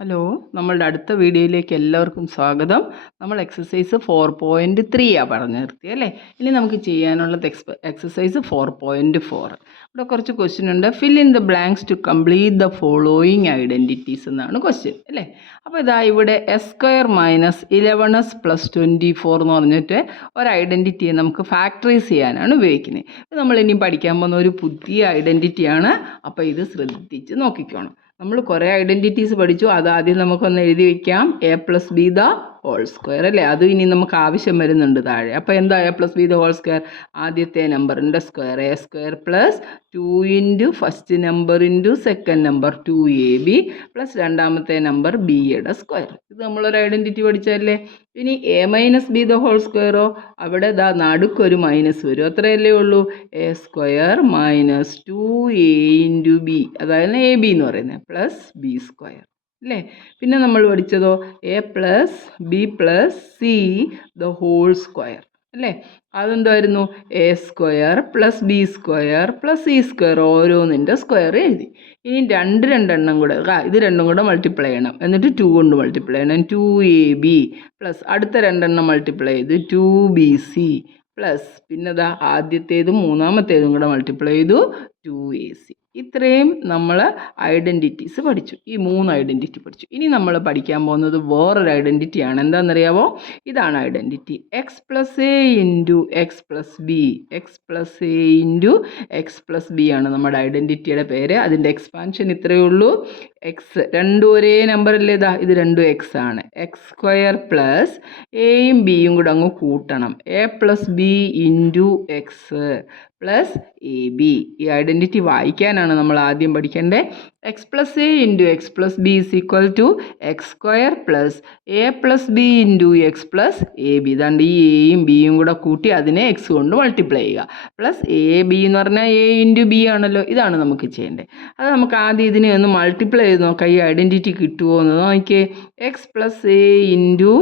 Hello, നമ്മളുടെ അടുത്ത വീഡിയോയിലേക്ക് എല്ലാവർക്കും സ്വാഗതം. നമ്മൾ എക്സസൈസ് 4.3 പറഞ്ഞു നിർത്തി അല്ലേ. ഇനി നമുക്ക് ചെയ്യാനുള്ളത് എക്സസൈസ് 4.4. ഇവിടെ കുറച്ച് ക്വസ്റ്റ്യൻ ഉണ്ട്. Fill in the blanks to complete the following identities എന്നാണ് ക്വസ്റ്റ്യൻ അല്ലേ. അപ്പോൾ ഇതാ ഇവിടെ S² - 11s + 24 എന്ന് പറഞ്ഞിട്ട് ഒരു ഐഡൻറ്റിറ്റിയെ നമുക്ക് ഫാക്ടറൈസ് ചെയ്യാനാണ് ഉപയോഗിക്കുന്നത്. ഇത് നമ്മൾ ഇനി പഠിക്കാൻ പോകുന്ന ഒരു പുതിയ ഐഡൻറ്റിറ്റിയാണ്. അപ്പോൾ ഇത് ശ്രദ്ധിച്ച് നോക്കിക്കോണം. നമ്മൾ കുറേ ഐഡൻറ്റിറ്റീസ് പഠിച്ചു. അത് ആദ്യം നമുക്കൊന്ന് എഴുതി വയ്ക്കാം. A+B² അല്ലേ. അത് ഇനി നമുക്ക് ആവശ്യം വരുന്നുണ്ട് താഴെ. അപ്പോൾ എന്താ A+B² ആദ്യത്തെ നമ്പറിൻ്റെ square A² + 2 × first number × second number 2AB + രണ്ടാമത്തെ നമ്പർ Bയുടെ സ്ക്വയർ. ഇത് നമ്മളൊരു ഐഡൻറ്റിറ്റി പഠിച്ചല്ലേ. ഇനി A-B² അവിടെ ദാ നടുക്കൊരു മൈനസ് വരും. അത്രയല്ലേ ഉള്ളൂ. A² - 2A × B അതായത് AB എന്ന് പറയുന്നത് +B² അല്ലേ. പിന്നെ നമ്മൾ പഠിച്ചതോ A+B+C² അല്ലേ. അതെന്തായിരുന്നു A² + B² + C² ഓരോന്നിൻ്റെ സ്ക്വയർ എഴുതി. ഇനി രണ്ടെണ്ണം കൂടെ ഇത് രണ്ടും കൂടെ മൾട്ടിപ്ലൈ ചെയ്യണം. എന്നിട്ട് 2 കൊണ്ട് മൾട്ടിപ്ലൈ ചെയ്യണം. 2AB + അടുത്ത രണ്ടെണ്ണം മൾട്ടിപ്ലൈ ചെയ്ത് 2BC പിന്നെ ദാ ആദ്യത്തേതും മൂന്നാമത്തേതും കൂടെ മൾട്ടിപ്ലൈ ചെയ്തു 2AC. ഇത്രയും നമ്മൾ ഐഡൻറ്റിറ്റീസ് പഠിച്ചു. ഈ 3 ഐഡൻറ്റിറ്റി പഠിച്ചു. ഇനി നമ്മൾ പഠിക്കാൻ പോകുന്നത് വേറൊരു ഐഡൻറ്റിറ്റിയാണ്. എന്താണെന്നറിയാമോ? ഇതാണ് identity X + A × X + B. X + A × X + B ആണ് നമ്മുടെ ഐഡൻറ്റിറ്റിയുടെ പേര്. അതിൻ്റെ എക്സ്പാൻഷൻ ഇത്രയേ ഉള്ളൂ. എക്സ് രണ്ടും ഒരേ നമ്പർ അല്ലേ. ഇതാ ഇത് രണ്ടും എക്സ് ആണ്. X² + എയും ബിയും കൂടെ അങ്ങ് കൂട്ടണം. A+B × X + AB. ഈ ഐഡൻറ്റിറ്റി വായിക്കാനാണ് നമ്മൾ ആദ്യം പഠിക്കേണ്ടത്. X + A × X + B = X² + A+B × X + AB. ഇതാണ്ട് ഈ എയും ബിയും കൂടെ കൂട്ടി അതിനെ എക്സ് കൊണ്ട് മൾട്ടിപ്ലൈ ചെയ്യുക. AB എന്ന് പറഞ്ഞാൽ A × B ആണല്ലോ. ഇതാണ് നമുക്ക് ചെയ്യേണ്ടത്. അത് നമുക്ക് ആദ്യം ഇതിനെ ഒന്ന് മൾട്ടിപ്ലൈ ചെയ്ത് നോക്കാം. ഈ ഐഡൻറ്റിറ്റി കിട്ടുമോ എന്ന് നോക്കിയേ. X + A ×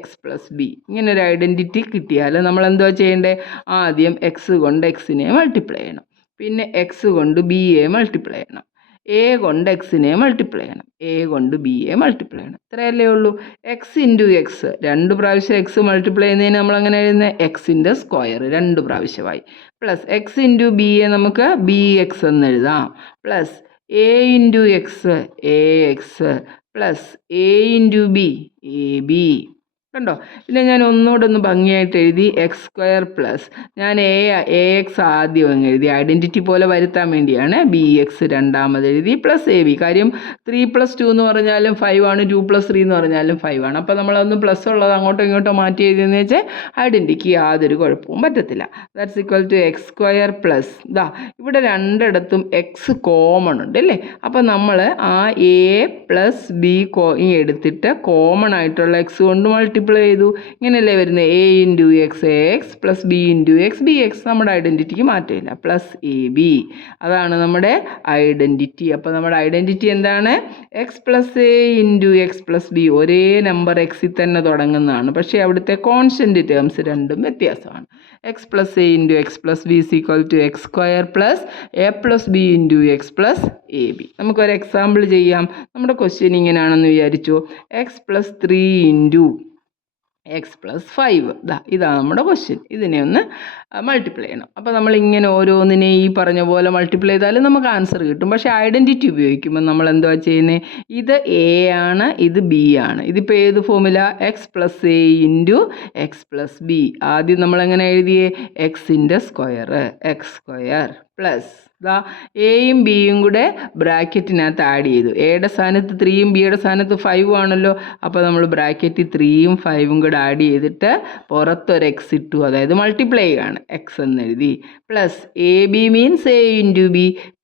X + B ഇങ്ങനെ ഒരു ഐഡൻറ്റിറ്റി കിട്ടിയാൽ നമ്മൾ എന്തുവാ ചെയ്യേണ്ടത്? ആദ്യം എക്സ് കൊണ്ട് എക്സിനെ മൾട്ടിപ്ലൈ ചെയ്യണം. പിന്നെ എക്സ് കൊണ്ട് ബിയെ മൾട്ടിപ്ലൈ ചെയ്യണം. A കൊണ്ട് എക്സിനെ മൾട്ടിപ്ലൈ ചെയ്യണം. A കൊണ്ട് ബിയെ മൾട്ടിപ്ലൈ ചെയ്യണം. ഇത്രയല്ലേ ഉള്ളൂ. X × X 2 പ്രാവശ്യം എക്സ് മൾട്ടിപ്ലൈ ചെയ്യുന്നതിന് നമ്മൾ അങ്ങനെ എഴുതുന്നത് എക്സിൻ്റെ സ്ക്വയർ 2 പ്രാവശ്യമായി. X × ബിയെ നമുക്ക് BX എന്ന് എഴുതാം. A × X AX A × B AB. കണ്ടോ. പിന്നെ ഞാൻ ഒന്നുകൂടെ ഒന്ന് ഭംഗിയായിട്ട് എഴുതി. X² ഞാൻ AX ആദ്യം അങ്ങ് എഴുതി. ഐഡൻറ്റിറ്റി പോലെ വരുത്താൻ വേണ്ടിയാണ്. BX രണ്ടാമത് എഴുതി +AB. കാര്യം 3 + 2 എന്ന് പറഞ്ഞാലും 5 ആണ്. 2 + 3 എന്ന് പറഞ്ഞാലും 5 ആണ്. അപ്പോൾ നമ്മളൊന്ന് പ്ലസ് ഉള്ളത് അങ്ങോട്ടോ ഇങ്ങോട്ടോ മാറ്റി എഴുതിയെന്ന് വെച്ചാൽ ഐഡൻറ്റിറ്റിക്ക് യാതൊരു കുഴപ്പവും പറ്റത്തില്ല. ദാറ്റ്സ് ഈക്വൽ ടു X² ഇതാ ഇവിടെ രണ്ടിടത്തും എക്സ് കോമൺ ഉണ്ട് അല്ലേ. അപ്പോൾ നമ്മൾ ആ A+B എടുത്തിട്ട് കോമൺ ആയിട്ടുള്ള എക്സ് കൊണ്ട് മൾട്ടിപ്ലൈ ചെയ്തു. ഇങ്ങനെയല്ലേ വരുന്നത്. A × X AX + B × X BX. നമ്മുടെ ഐഡൻറ്റിറ്റിക്ക് മാറ്റമില്ല. +AB അതാണ് നമ്മുടെ ഐഡൻറ്റിറ്റി. അപ്പോൾ നമ്മുടെ ഐഡൻറ്റിറ്റി എന്താണ്? X + A × X + B ഒരേ നമ്പർ എക്സിൽ തന്നെ തുടങ്ങുന്നതാണ്. പക്ഷേ അവിടുത്തെ കോൺസ്റ്റൻറ്റ് ടേംസ് രണ്ടും വ്യത്യാസമാണ്. X + A × X + B = X² + A+B × X + AB. നമുക്കൊരു എക്സാമ്പിൾ ചെയ്യാം. നമ്മുടെ ക്വസ്റ്റ്യൻ ഇങ്ങനെയാണെന്ന് വിചാരിച്ചു. X + 3 × X + 5 ഇതാണ് നമ്മുടെ ക്വസ്റ്റ്യൻ. ഇതിനെ ഒന്ന് മൾട്ടിപ്ലൈ ചെയ്യണം. അപ്പോൾ നമ്മളിങ്ങനെ ഓരോന്നിനെ ഈ പറഞ്ഞ പോലെ മൾട്ടിപ്ലൈ ചെയ്താൽ നമുക്ക് ആൻസർ കിട്ടും. പക്ഷേ ഐഡൻറ്റിറ്റി ഉപയോഗിക്കുമ്പോൾ നമ്മൾ എന്തുവാ ചെയ്യുന്നത്? ഇത് A ആണ്, ഇത് B ആണ്. ഇതിപ്പോൾ ഏത് ഫോമില? X + A × X + B. ആദ്യം നമ്മളെങ്ങനെ എഴുതിയേ? എക്സിൻ്റെ സ്ക്വയർ X² എയും ബിയും കൂടെ ബ്രാക്കറ്റിനകത്ത് ആഡ് ചെയ്തു. എയുടെ സ്ഥാനത്ത് 3യും ബിയുടെ സ്ഥാനത്ത് 5ഉം ആണല്ലോ. അപ്പോൾ നമ്മൾ ബ്രാക്കറ്റിൽ 3യും 5ഉം കൂടെ ആഡ് ചെയ്തിട്ട് പുറത്തൊരു എക്സ് ഇട്ടു. അതായത് മൾട്ടിപ്ലൈ ആണ്. എക്സ് എന്ന് എഴുതി. AB മീൻസ് A × B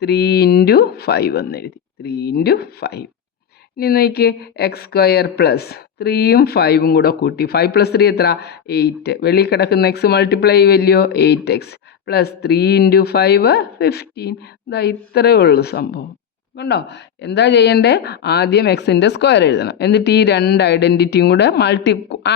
3 × 5 എന്ന് എഴുതി. 3 × 5. ഇനി നോക്കിയേ. X² + 3യും 5ഉം കൂടെ കൂട്ടി. 5 + 3 എത്ര? 8. വെളിയിൽ കിടക്കുന്ന എക്സ് മൾട്ടിപ്ലൈ ചെയ്യുമല്ലോ. 8x + 3 × 5 15. ഇത്രയേ ഉള്ളൂ സംഭവം. കണ്ടോ? എന്താ ചെയ്യണ്ടേ? ആദ്യം എക്സിൻ്റെ സ്ക്വയർ എഴുതണം. എന്നിട്ട് ഈ രണ്ട് ഐഡൻറ്റിറ്റിയും കൂടെ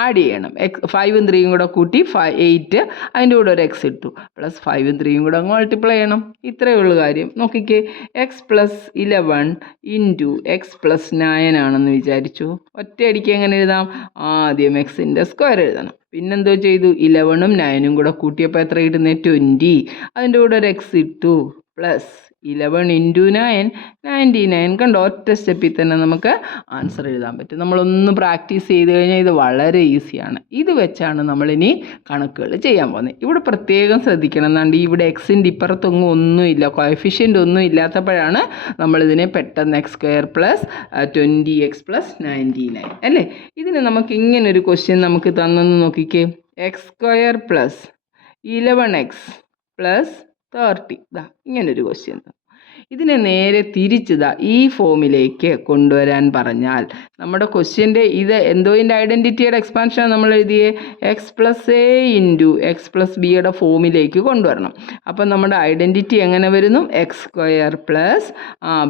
ആഡ് ചെയ്യണം. 5ഉം 3യും കൂടെ കൂട്ടി 8, അതിൻ്റെ കൂടെ ഒരു എക്സ് ഇട്ടു, പ്ലസ് 5ഉം 3യും കൂടെ അങ്ങ് മൾട്ടിപ്ലൈ ചെയ്യണം. ഇത്രയേ ഉള്ളൂ കാര്യം. നോക്കിക്കേ, X plus 11 into X plus 9 ആണെന്ന് വിചാരിച്ചു. ഒറ്റയടിക്ക് എങ്ങനെ എഴുതാം? ആദ്യം എക്സിൻ്റെ സ്ക്വയർ എഴുതണം. പിന്നെന്തോ ചെയ്തു? 11ഉം 9ഉം കൂടെ കൂട്ടിയപ്പോൾ എത്ര കിട്ടുന്നത്? 20. അതിൻ്റെ കൂടെ ഒരു എക്സ് ഇട്ടു, പ്ലസ് 11 ഇൻറ്റു 9 99. കണ്ടോ? ഒറ്റ സ്റ്റെപ്പിൽ തന്നെ നമുക്ക് ആൻസർ എഴുതാൻ പറ്റും. നമ്മളൊന്ന് പ്രാക്ടീസ് ചെയ്ത് കഴിഞ്ഞാൽ ഇത് വളരെ ഈസിയാണ്. ഇത് വെച്ചാണ് നമ്മളിനി കണക്കുകൾ ചെയ്യാൻ പോകുന്നത്. ഇവിടെ പ്രത്യേകം ശ്രദ്ധിക്കണം. എന്നാണ്ട് ഇവിടെ എക്സിൻ്റെ ഇപ്പുറത്തൊന്നും ഒന്നുമില്ല, കോഎഫിഷ്യൻ്റ് ഒന്നും ഇല്ലാത്തപ്പോഴാണ് നമ്മളിതിനെ പെട്ടെന്ന് X square plus 20x plus 99 അല്ലേ? ഇതിന് നമുക്ക് ഇങ്ങനൊരു ക്വസ്റ്റ്യൻ നമുക്ക് തന്നെന്ന് നോക്കിക്കേ. X square plus 11x plus 30. ഇങ്ങനൊരു ക്വസ്റ്റ്യൻ. ഇതിനെ നേരെ തിരിച്ചതാ ഈ ഫോമിലേക്ക് കൊണ്ടുവരാൻ പറഞ്ഞാൽ നമ്മുടെ ക്വസ്റ്റ്യൻ്റെ ഇത് എന്തോയിൻ്റെ ഐഡൻറ്റിറ്റിയുടെ എക്സ്പാൻഷനാണ് നമ്മൾ എഴുതിയേ? X plus A into X plus ബിയുടെ ഫോമിലേക്ക് കൊണ്ടുവരണം. അപ്പം നമ്മുടെ ഐഡൻറ്റിറ്റി എങ്ങനെ വരുന്നു? എക്സ് സ്ക്വയർ പ്ലസ്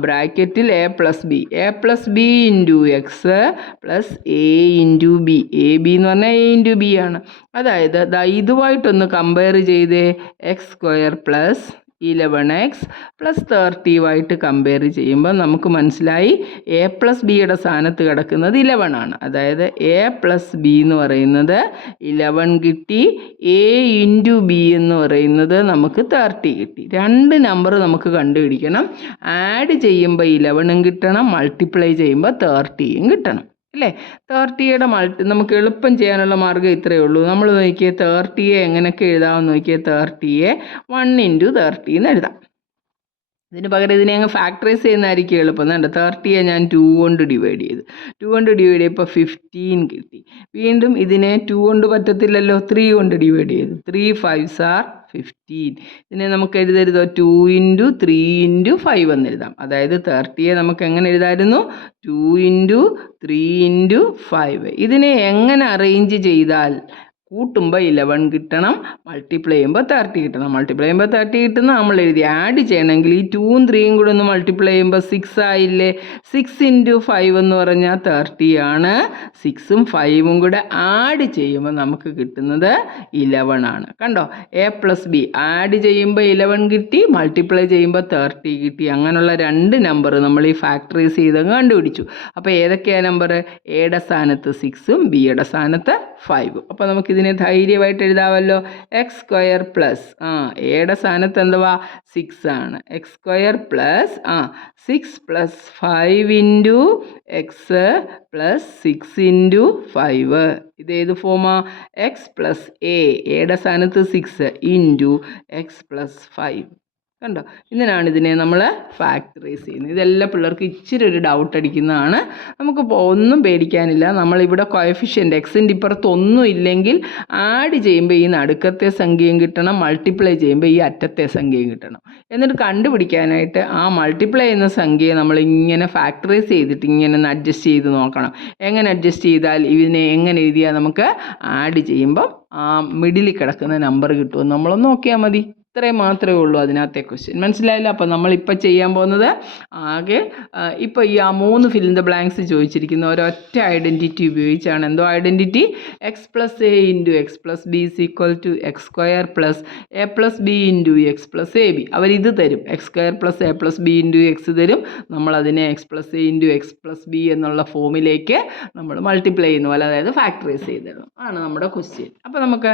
ബ്രാക്കറ്റിൽ A plus B into X plus A into B. A B എന്ന് പറഞ്ഞാൽ എ ഇൻറ്റു ബി ആണ്. അതായത് ഇതുമായിട്ടൊന്ന് കമ്പയർ ചെയ്തേ. X square plus 11x plus 30 compare ചെയ്യുമ്പോൾ നമുക്ക് മനസ്സിലായി എ പ്ലസ് ബിയുടെ സ്ഥാനത്ത് കിടക്കുന്നത് 11 ആണ്. അതായത് എ പ്ലസ് ബി എന്ന് പറയുന്നത് 11 കിട്ടി, എ ഇൻറ്റു ബി എന്ന് പറയുന്നത് നമുക്ക് 30 കിട്ടി. രണ്ട് നമ്പർ നമുക്ക് കണ്ടുപിടിക്കണം. ആഡ് ചെയ്യുമ്പോൾ 11ഉം കിട്ടണം, മൾട്ടിപ്ലൈ ചെയ്യുമ്പോൾ 30യും കിട്ടണം അല്ലേ? 30യുടെ നമുക്ക് എളുപ്പം ചെയ്യാനുള്ള മാർഗ്ഗം ഇത്രയേ ഉള്ളൂ. നമ്മൾ നോക്കിയേ 30യെ എങ്ങനെയൊക്കെ എഴുതാമെന്ന് നോക്കിയേ. 30യെ 1 ഇൻറ്റു 30 എന്ന് എഴുതാം. ഇതിന് പകരം ഇതിനെ അങ്ങ് ഫാക്ടറൈസ് ചെയ്യുന്നതായിരിക്കും എളുപ്പം. വേണ്ട, 30യെ ഞാൻ 2 കൊണ്ട് ഡിവൈഡ് ചെയ്തു. 2 കൊണ്ട് ഡിവൈഡ് ചെയ്തപ്പോൾ 15 കിട്ടി. വീണ്ടും ഇതിനെ 2 കൊണ്ട് പറ്റത്തില്ലല്ലോ, 3 കൊണ്ട് ഡിവൈഡ് ചെയ്തു. 3 5s are 15. ഇതിനെ നമുക്ക് എഴുതരുതോ? 2 ഇൻറ്റു 3 ഇൻറ്റു 5 എന്ന് എഴുതാം. അതായത് 30യെ നമുക്ക് എങ്ങനെ എഴുതാമായിരുന്നു? 2 ഇൻറ്റു 3 ഇൻറ്റു 5. ഇതിനെ എങ്ങനെ അറേഞ്ച് ചെയ്താൽ കൂട്ടുമ്പോൾ 11 കിട്ടണം, മൾട്ടിപ്ലൈ ചെയ്യുമ്പോൾ 30 കിട്ടണം. മൾട്ടിപ്ലൈ ചെയ്യുമ്പോൾ 30 കിട്ടുന്ന നമ്മൾ എഴുതി. ആഡ് ചെയ്യണമെങ്കിൽ ഈ 2ഉം 3യും കൂടെ ഒന്ന് മൾട്ടിപ്ലൈ ചെയ്യുമ്പോൾ 6 ആയില്ലേ? 6 ഇൻറ്റു 5 എന്ന് പറഞ്ഞാൽ 30 ആണ്. 6ഉം 5ഉം കൂടെ ആഡ് ചെയ്യുമ്പോൾ നമുക്ക് കിട്ടുന്നത് 11 ആണ്. കണ്ടോ? എ പ്ലസ് ബി ആഡ് ചെയ്യുമ്പോൾ 11 കിട്ടി, മൾട്ടിപ്ലൈ ചെയ്യുമ്പോൾ 30 കിട്ടി. അങ്ങനെയുള്ള രണ്ട് നമ്പർ നമ്മൾ ഈ ഫാക്ടറൈസ് ചെയ്ത് കണ്ടുപിടിച്ചു. അപ്പോൾ ഏതൊക്കെയാണ് നമ്പർ? എയുടെ സ്ഥാനത്ത് 6ഉം ബിയുടെ സ്ഥാനത്ത് 5ഉം. അപ്പോൾ നമുക്കിതിനെ ധൈര്യമായിട്ട് എഴുതാമല്ലോ. എക്സ് സ്ക്വയർ പ്ലസ് എയുടെ സ്ഥാനത്ത് എന്തുവാ? 6 ആണ്. X square plus 6 plus 5 into X plus 6 into 5. ഇതേത് ഫോമാ? എക്സ് പ്ലസ് എയുടെ സ്ഥാനത്ത് 6 ഇൻറ്റു എക്സ് പ്ലസ് 5. കണ്ടോ? ഇതിനാണ് ഇതിനെ നമ്മൾ ഫാക്ടറൈസ് ചെയ്യുന്നത്. ഇതെല്ലാം പിള്ളേർക്ക് ഇച്ചിരി ഒരു ഡൗട്ട് അടിക്കുന്നതാണ്. നമുക്ക് ഒന്നും പേടിക്കാനില്ല. നമ്മളിവിടെ കോഎഫിഷ്യൻ്റ് എക്സിൻ്റെ ഇപ്പുറത്ത് ഒന്നും ഇല്ലെങ്കിൽ ആഡ് ചെയ്യുമ്പോൾ ഈ നടുക്കത്തെ സംഖ്യയും കിട്ടണം, മൾട്ടിപ്ലൈ ചെയ്യുമ്പോൾ ഈ അറ്റത്തെ സംഖ്യയും കിട്ടണം. എന്നിട്ട് കണ്ടുപിടിക്കാനായിട്ട് ആ മൾട്ടിപ്ലൈ ചെയ്യുന്ന സംഖ്യയെ നമ്മളിങ്ങനെ ഫാക്ടറൈസ് ചെയ്തിട്ട് ഇങ്ങനെ ഒന്ന് അഡ്ജസ്റ്റ് ചെയ്ത് നോക്കണം. എങ്ങനെ അഡ്ജസ്റ്റ് ചെയ്താൽ ഇതിനെ എങ്ങനെ എഴുതിയാൽ നമുക്ക് ആഡ് ചെയ്യുമ്പം ആ മിഡിലിൽ കിടക്കുന്ന നമ്പർ കിട്ടുമെന്ന് നമ്മളൊന്ന് നോക്കിയാൽ മതി. ഇത്രയും മാത്രമേ ഉള്ളൂ അതിനകത്തെ ക്വസ്റ്റ്യൻ. മനസ്സിലായില്ല? അപ്പോൾ നമ്മളിപ്പോൾ ചെയ്യാൻ പോകുന്നത് ആകെ ഇപ്പോൾ ഈ 3 ഫിൽ ഇൻ ദ ബ്ലാങ്ക്സ് ചോദിച്ചിരിക്കുന്ന ഒരൊറ്റ ഐഡൻറ്റിറ്റി ഉപയോഗിച്ചാണ്. എന്തോ identity? X plus A into X plus b is equal to x square plus a plus B into X plus a b. അവരിത് തരും, x square plus a plus B into x തരും. നമ്മളതിനെ x plus A into X plus b എന്നുള്ള ഫോമിലേക്ക് നമ്മൾ multiply ചെയ്യുന്ന പോലെ, അതായത് ഫാക്ടറൈസ് ചെയ്തിടണം ആണ് നമ്മുടെ ക്വസ്റ്റ്യൻ. അപ്പോൾ നമുക്ക്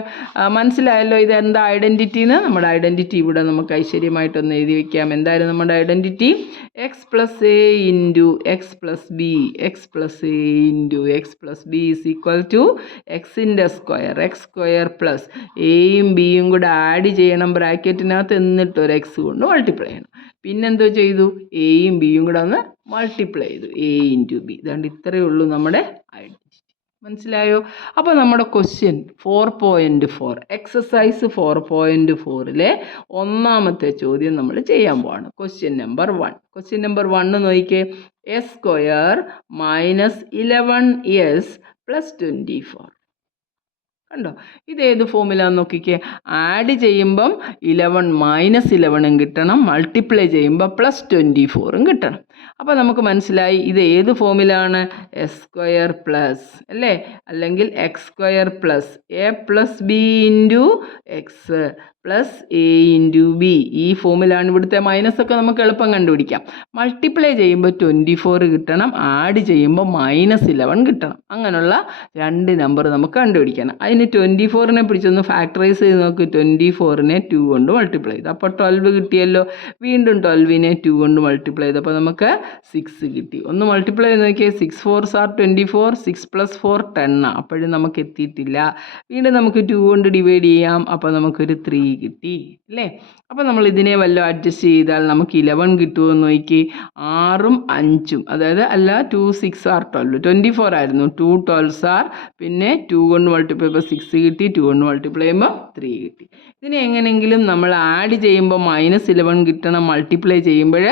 മനസ്സിലായല്ലോ ഇത് എന്താ ഐഡൻറ്റിറ്റി എന്ന്. നമ്മുടെ ഐഡൻറ്റിറ്റി ഇവിടെ നമുക്ക് ഐശ്വര്യമായിട്ടൊന്ന് എഴുതി വയ്ക്കാം. എന്തായാലും നമ്മുടെ identity? X plus A into X plus b, x plus A into X plus b is equal to എക്സിൻ്റെ സ്ക്വയർ, എക്സ് സ്ക്വയർ പ്ലസ് എയും ബിയും കൂടെ ആഡ് ചെയ്യണം ബ്രാക്കറ്റിനകത്ത്, എന്നിട്ട് ഒരു എക്സ് കൊണ്ട് മൾട്ടിപ്ലൈ ചെയ്യണം. പിന്നെന്തോ ചെയ്തു? എയും ബിയും കൂടെ ഒന്ന് മൾട്ടിപ്ലൈ ചെയ്തു, എ ഇൻറ്റു ബി. ഇതുകൊണ്ട് ഇത്രയേ ഉള്ളൂ നമ്മുടെ ഐഡൻറ്റിറ്റി. മനസ്സിലായോ? അപ്പോൾ നമ്മുടെ ക്വസ്റ്റ്യൻ 4.4 എക്സസൈസ് 4.4ലെ ഒന്നാമത്തെ ചോദ്യം നമ്മൾ ചെയ്യാൻ പോവാണ്. Question number 1. ക്വസ്റ്റ്യൻ നമ്പർ 1 നോക്കിക്കേ. S square minus 11s plus 24. കണ്ടോ, ഇതേത് ഫോമിലാന്ന് നോക്കിക്കേ. ആഡ് ചെയ്യുമ്പം 11 - 11 കിട്ടണം, മൾട്ടിപ്ലൈ ചെയ്യുമ്പോൾ +24 കിട്ടണം. അപ്പോൾ നമുക്ക് മനസ്സിലായി ഇത് ഏത് ഫോമിലാണ്. എസ് സ്ക്വയർ പ്ലസ് അല്ലേ, അല്ലെങ്കിൽ X square plus a plus B into X plus A into B. ഈ ഫോമിലാണ്. ഇവിടുത്തെ മൈനസൊക്കെ നമുക്ക് എളുപ്പം കണ്ടുപിടിക്കാം. മൾട്ടിപ്ലൈ ചെയ്യുമ്പോൾ 24 കിട്ടണം, ആഡ് ചെയ്യുമ്പോൾ -11 കിട്ടണം. അങ്ങനെയുള്ള 2 നമ്പർ നമുക്ക് കണ്ടുപിടിക്കണം. അതിന് 24നെ പിടിച്ചൊന്ന് ഫാക്ടറൈസ് ചെയ്ത് നോക്ക്. 24നെ 2 കൊണ്ട് മൾട്ടിപ്ലൈ ചെയ്തു, അപ്പോൾ 12 കിട്ടിയല്ലോ. വീണ്ടും 12നെ 2 കൊണ്ട് മൾട്ടിപ്ലൈ ചെയ്തപ്പോൾ നമുക്ക് 6 കിട്ടി. ഒന്ന് മൾട്ടിപ്ലൈ ചെയ്ത് നോക്കിയാൽ 6 4s are 24, 6 + 4 10. അപ്പോഴും നമുക്ക് എത്തിയിട്ടില്ല. വീണ്ടും നമുക്ക് 2 കൊണ്ട് ഡിവൈഡ് ചെയ്യാം, അപ്പോൾ നമുക്കൊരു 3 കിട്ടി അല്ലേ. അപ്പോൾ നമ്മൾ ഇതിനെ വല്ലതും അഡ്ജസ്റ്റ് ചെയ്താൽ നമുക്ക് 11 കിട്ടുമെന്ന് നോക്കി. 6ഉം 5ഉം, അതായത് അല്ല 2 6 are 12, 24 ആയിരുന്നു. 2 12s are, പിന്നെ 2 കൊണ്ട് മൾട്ടിപ്ലൈ ചെയ്യുമ്പോൾ 6 കിട്ടി, 2 കൊണ്ട് മൾട്ടിപ്ലൈ ചെയ്യുമ്പോൾ 3 കിട്ടി. ഇതിനെ എങ്ങനെയെങ്കിലും നമ്മൾ ആഡ് ചെയ്യുമ്പോൾ -11 കിട്ടണം, മൾട്ടിപ്ലൈ ചെയ്യുമ്പോൾ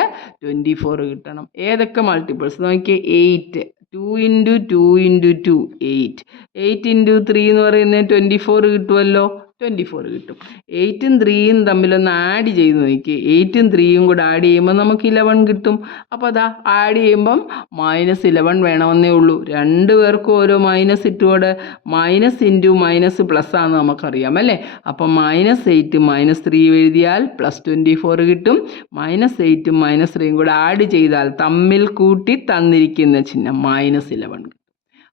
24 കിട്ടണം. ഏതൊക്കെ മൾട്ടിപ്പിൾസ് നോക്കിയാൽ 8, 2 × 2 × 2 8, 8 × 3 എന്ന് പറയുന്നത് 24 കിട്ടുമല്ലോ. 24 കിട്ടും. 8ഉം 3യും തമ്മിലൊന്ന് ആഡ് ചെയ്ത് നോക്കി. 8ഉം 3യും കൂടെ ആഡ് ചെയ്യുമ്പോൾ നമുക്ക് 11 കിട്ടും. അപ്പോൾ അതാ ആഡ് ചെയ്യുമ്പം -11 വേണമെന്നേ ഉള്ളൂ. 2 പേർക്കും ഓരോ മൈനസ് ഇട്ടുകൊണ്ട് മൈനസ് ഇൻറ്റു മൈനസ് പ്ലസ് ആണെന്ന് നമുക്കറിയാം അല്ലേ. അപ്പം -8 -3 എഴുതിയാൽ +24 കിട്ടും. -8ഉം -3യും കൂടെ ആഡ് ചെയ്താൽ തമ്മിൽ കൂട്ടി തന്നിരിക്കുന്ന ചിഹ്നം -11 കിട്ടും.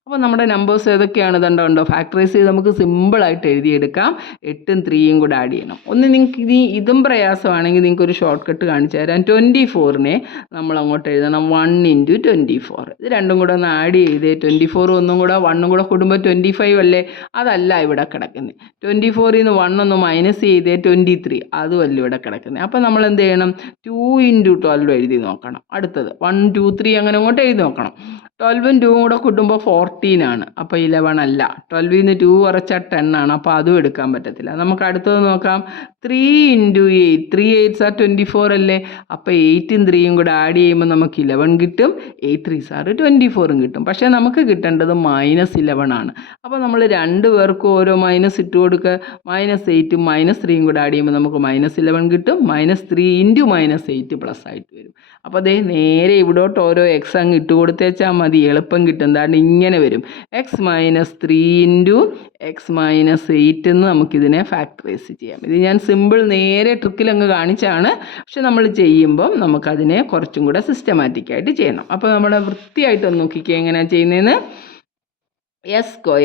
അപ്പോൾ നമ്മുടെ നമ്പേഴ്സ് ഏതൊക്കെയാണ് ഇതുണ്ടോ. ഫാക്ടറൈസ് ചെയ്ത് നമുക്ക് സിമ്പിളായിട്ട് എഴുതിയെടുക്കാം. 8ഉം 3യും കൂടെ ആഡ് ചെയ്യണം. ഒന്ന് നിങ്ങൾക്ക് ഇനി ഇതും പ്രയാസമാണെങ്കിൽ നിങ്ങൾക്ക് ഒരു ഷോർട്ട് കട്ട് കാണിച്ചു തരാം. 24നെ നമ്മൾ അങ്ങോട്ട് എഴുതണം 1 × 24. ഇത് രണ്ടും കൂടെ ഒന്ന് ആഡ് ചെയ്തേ. 24 ഒന്നും കൂടെ 1ഉം കൂടെ കൂടുമ്പോൾ 25 അല്ലേ. അതല്ല ഇവിടെ കിടക്കുന്നത്. 24ൽ നിന്ന് 1 ഒന്ന് മൈനസ് ചെയ്തേ 23, അതുമല്ല ഇവിടെ കിടക്കുന്നത്. അപ്പോൾ നമ്മൾ എന്ത് ചെയ്യണം, 2 × 12 എഴുതി നോക്കണം. അടുത്തത് 1 2 3 അങ്ങനെ അങ്ങോട്ട് എഴുതി നോക്കണം. 12ഉം 2ഉം കൂടെ കൂട്ടുമ്പോൾ 14 ആണ്, അപ്പോൾ 11 അല്ല. 12ൽ നിന്ന് 2 കുറച്ചാൽ 10 ആണ്, അപ്പോൾ അതും എടുക്കാൻ പറ്റത്തില്ല. നമുക്ക് അടുത്തത് നോക്കാം. 3 × 8, 3 8s are 24 അല്ലേ. അപ്പോൾ 8ഉം 3യും കൂടെ ആഡ് ചെയ്യുമ്പോൾ നമുക്ക് 11 കിട്ടും. 8 3s are 24 കിട്ടും. പക്ഷേ നമുക്ക് കിട്ടേണ്ടത് -11 ആണ്. അപ്പോൾ നമ്മൾ 2 പേർക്കും ഓരോ മൈനസ് ഇട്ട് കൊടുക്കുക. -8ഉം -3യും കൂടെ ആഡ് ചെയ്യുമ്പോൾ നമുക്ക് -11 കിട്ടും. -3 × -8 പ്ലസ് ആയിട്ട് വരും. അപ്പോൾ അതേ നേരെ ഇവിടോട്ട് ഓരോ എക്സ് അങ്ങ് ഇട്ട് കൊടുത്തേച്ചാൽ മതി, എളുപ്പം കിട്ടും. എന്താണ് ഇങ്ങനെ വരും, x - 3 × x - 8 എന്ന് നമുക്കിതിനെ ഫാക്ടറൈസ് ചെയ്യാം. ഇത് ഞാൻ സിമ്പിൾ നേരെ ട്രിക്കിൽ അങ്ങ് കാണിച്ചാണ്. പക്ഷെ നമ്മൾ ചെയ്യുമ്പം നമുക്കതിനെ കുറച്ചും കൂടെ സിസ്റ്റമാറ്റിക്കായിട്ട് ചെയ്യണം. അപ്പോൾ നമ്മുടെ വൃത്തിയായിട്ടൊന്ന് നോക്കിക്കുക എങ്ങനെയാണ് ചെയ്യുന്നതെന്ന്. s²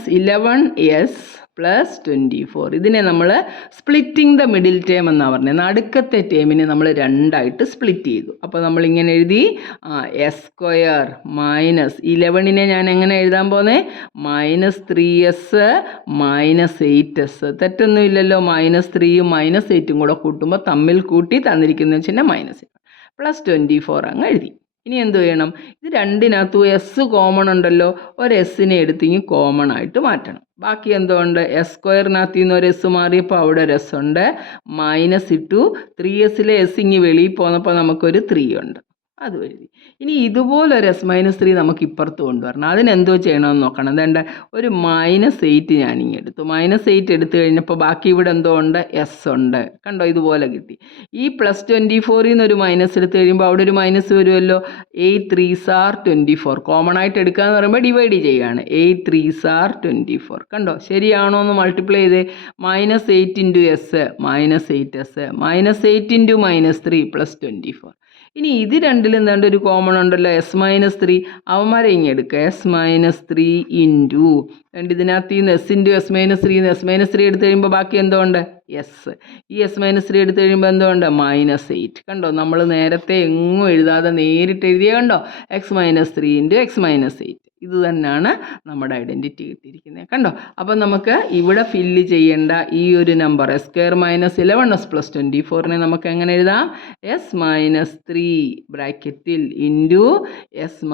- 11s + 24. ഇതിനെ നമ്മൾ സ്പ്ലിറ്റിംഗ് ദ മിഡിൽ ടേം എന്നാണ് പറഞ്ഞത്. നടുക്കത്തെ ടേമിനെ നമ്മൾ 2ആയിട്ട് സ്പ്ലിറ്റ് ചെയ്തു. അപ്പോൾ നമ്മളിങ്ങനെ എഴുതി s² - 11നെ ഞാൻ എങ്ങനെ എഴുതാൻ പോകുന്നത്, -3s -8s. തെറ്റൊന്നും ഇല്ലല്ലോ. -3യും -8ഉം കൂടെ കൂട്ടുമ്പോൾ തമ്മിൽ കൂട്ടി തന്നിരിക്കുന്ന ചിഹ്നം -24 അങ്ങ് എഴുതി. ഇനി എന്ത് ചെയ്യണം, ഇത് രണ്ടിനകത്തും എസ് കോമൺ ഉണ്ടല്ലോ. ഒരു എസ്സിനെ എടുത്തിങ്ങി കോമൺ ആയിട്ട് മാറ്റണം. ബാക്കി എന്തുകൊണ്ട്, s² നിന്ന് ഒരു എസ് മാറിയപ്പോൾ അവിടെ ഒരു എസ് ഉണ്ട്. മൈനസ് ഇട്ടു. 3sലെ എസ് ഇങ്ങി വെളിയിൽ പോന്നപ്പോൾ നമുക്കൊരു 3 ഉണ്ട്, അത് എഴുതി. ഇനി ഇതുപോലൊരു s - 3 നമുക്ക് ഇപ്പുറത്ത് കൊണ്ടുവരണം. അതിനെന്തോ ചെയ്യണമെന്ന് നോക്കണം. അതേണ്ട ഒരു -8 ഞാനിങ്ങ് എടുത്തു. -8 എടുത്തു കഴിഞ്ഞപ്പോൾ ബാക്കി ഇവിടെ എന്തോ ഉണ്ട്, എസ് ഉണ്ട്. കണ്ടോ, ഇതുപോലെ കിട്ടി. ഈ +24ൽ നിന്ന് ഒരു മൈനസ് എടുത്തു കഴിയുമ്പോൾ അവിടെ ഒരു മൈനസ് വരുമല്ലോ. 8 3s are 24. കോമൺ ആയിട്ട് എടുക്കുക എന്ന് പറയുമ്പോൾ ഡിവൈഡ് ചെയ്യുകയാണ്. 8 3s are 24. കണ്ടോ, ശരിയാണോ എന്ന് മൾട്ടിപ്ലൈ ചെയ്തേ. -8 × s -8s -8 × -3 +24. ഇനി ഇത് രണ്ടിലും എന്താണ്ട് ഒരു കോമൺ ഉണ്ടല്ലോ, s - 3. അവന്മാരെ ഇങ്ങനെ എടുക്കുക. s - 3 ഇൻറ്റു ഇതിനകത്ത് നിന്ന് s × s - 3 s - 3 എടുത്തു കഴിയുമ്പോൾ ബാക്കി എന്തോ ഉണ്ട്, എസ്. ഈ s - 3 എടുത്തു കഴിയുമ്പോൾ എന്തോ ഉണ്ട്, -8. കണ്ടോ, നമ്മൾ നേരത്തെ എങ്ങും എഴുതാതെ നേരിട്ട് എഴുതിയ കണ്ടോ, x - 3 × x - 8. ഇത് തന്നെയാണ് നമ്മുടെ ഐഡൻറ്റിറ്റി കിട്ടിയിരിക്കുന്നത്. കണ്ടോ, അപ്പം നമുക്ക് ഇവിടെ ഫില്ല് ചെയ്യേണ്ട ഈ ഒരു നമ്പർ s² - 11s + 24നെ നമുക്ക് എങ്ങനെ എഴുതാം, s - 3 ബ്രാക്കറ്റിൽ ഇൻറ്റു s -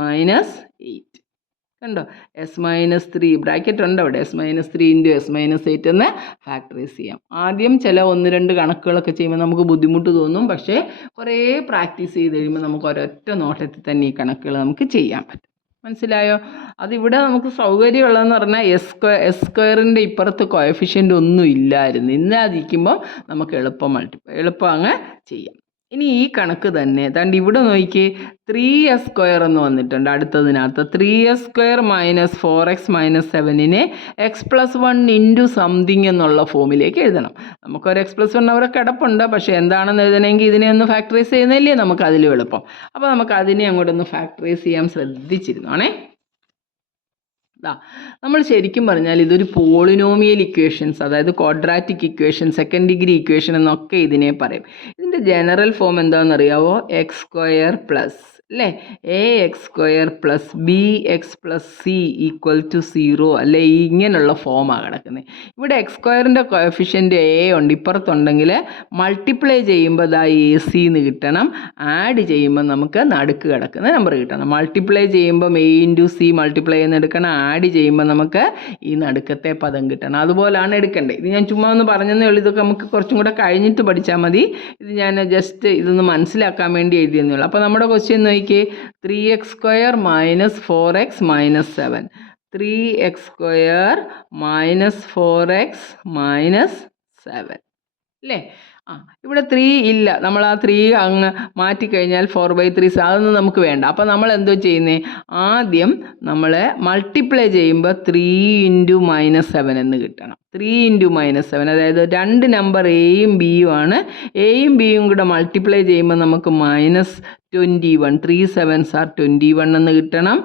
8. കണ്ടോ, s - 3 ബ്രാക്കറ്റ് ഉണ്ട് അവിടെ. s - 3 × s - 8 എന്ന് ഫാക്ടറൈസ് ചെയ്യാം. ആദ്യം ചില 1-2 കണക്കുകളൊക്കെ ചെയ്യുമ്പോൾ നമുക്ക് ബുദ്ധിമുട്ട് തോന്നും. പക്ഷേ കുറേ പ്രാക്ടീസ് ചെയ്ത് കഴിയുമ്പോൾ നമുക്ക് ഒരൊറ്റ നോട്ടത്തിൽ തന്നെ ഈ കണക്കുകൾ നമുക്ക് ചെയ്യാൻ പറ്റും. മനസ്സിലായോ? അതിവിടെ നമുക്ക് സൗകര്യമുള്ളതെന്ന് പറഞ്ഞാൽ എസ് സ്ക്വയറിൻ്റെ ഇപ്പുറത്ത് കോഎഫിഷ്യൻ്റ് ഒന്നും ഇല്ലായിരുന്നു. ഇല്ലാതിരിക്കുമ്പോൾ നമുക്ക് എളുപ്പം അങ്ങ് ചെയ്യാം. ഇനി ഈ കണക്ക് തന്നെ ദാണ്ട് ഇവിടെ നോക്കിക്കേ, 3s² എന്ന് വന്നിട്ടുണ്ട് അടുത്തതിനകത്ത്. 3s² മൈനസ് 4x മൈനസ് 7നെ x+1 ഇൻറ്റു സംതിങ് എന്നുള്ള ഫോമിലേക്ക് എഴുതണം. നമുക്കൊരു x+1 അവിടെ കിടപ്പുണ്ട്. പക്ഷേ എന്താണെന്ന് എഴുതണമെങ്കിൽ ഇതിനെ ഒന്ന് ഫാക്ടറൈസ് ചെയ്യുന്നതല്ലേ നമുക്ക് അതിലും എളുപ്പം. അപ്പോൾ നമുക്ക് അതിനെ അങ്ങോട്ടൊന്ന് ഫാക്ടറൈസ് ചെയ്യാൻ ശ്രദ്ധിച്ചിരുന്നോണേ. നമ്മൾ ശരിക്കും പറഞ്ഞാൽ ഇതൊരു പോളിനോമിയൽ ഇക്വേഷൻസ്, അതായത് quadratic equation, second degree equation എന്നൊക്കെ ഇതിനെ പറയും. ഇതിൻ്റെ ജനറൽ ഫോം എന്താണെന്നറിയാവോ? x² പ്ലസ് അല്ലേ ax² plus bx plus c equal to 0 അല്ലേ? ഇങ്ങനെയുള്ള ഫോമാണ് കിടക്കുന്നത്. ഇവിടെ x²ൻ്റെ കോഎഫിഷ്യൻ്റ് a ഉണ്ട്, ഇപ്പുറത്തുണ്ടെങ്കിൽ മൾട്ടിപ്ലൈ ചെയ്യുമ്പോൾ ദാ ac എന്ന് കിട്ടണം. ആഡ് ചെയ്യുമ്പോൾ നമുക്ക് നടുക്ക് കിടക്കുന്ന നമ്പർ കിട്ടണം. മൾട്ടിപ്ലൈ ചെയ്യുമ്പം a ഇൻറ്റു c മൾട്ടിപ്ലൈ ചെയ്യുന്ന എടുക്കണം. ആഡ് ചെയ്യുമ്പോൾ നമുക്ക് ഈ നടുക്കത്തെ പദം കിട്ടണം. അതുപോലാണ് എടുക്കേണ്ടത്. ഇത് ഞാൻ ചുമ്മാ ഒന്ന് പറഞ്ഞതേ ഉള്ളൂ. ഇതൊക്കെ നമുക്ക് കുറച്ചും കൂടെ കഴിഞ്ഞിട്ട് പഠിച്ചാൽ മതി. ഇത് ഞാൻ ജസ്റ്റ് ഇതൊന്ന് മനസ്സിലാക്കാൻ വേണ്ടി എഴുതിയെന്നേ ഉള്ളൂ. അപ്പോൾ നമ്മുടെ ക്വസ്റ്റ്യൻ നോക്കിയേ, 3x² minus 4x minus 7. 3x² minus 4x minus 7 അല്ലേ? ഇവിടെ 3 ഇല്ല. നമ്മൾ ആ 3 അങ്ങ് മാറ്റിക്കഴിഞ്ഞാൽ 4/3 അതൊന്നും നമുക്ക് വേണ്ട. അപ്പോൾ നമ്മൾ എന്തോ ചെയ്യുന്നത്? ആദ്യം നമ്മൾ മൾട്ടിപ്ലൈ ചെയ്യുമ്പോൾ 3 ഇൻറ്റു -7 എന്ന് കിട്ടണം. 3 ഇൻറ്റു -7, അതായത് രണ്ട് നമ്പർ എയും ബിയും ആണ്. എയും ബിയും കൂടെ മൾട്ടിപ്ലൈ ചെയ്യുമ്പോൾ നമുക്ക് -21, 3 7s are 21 എന്ന് കിട്ടണം.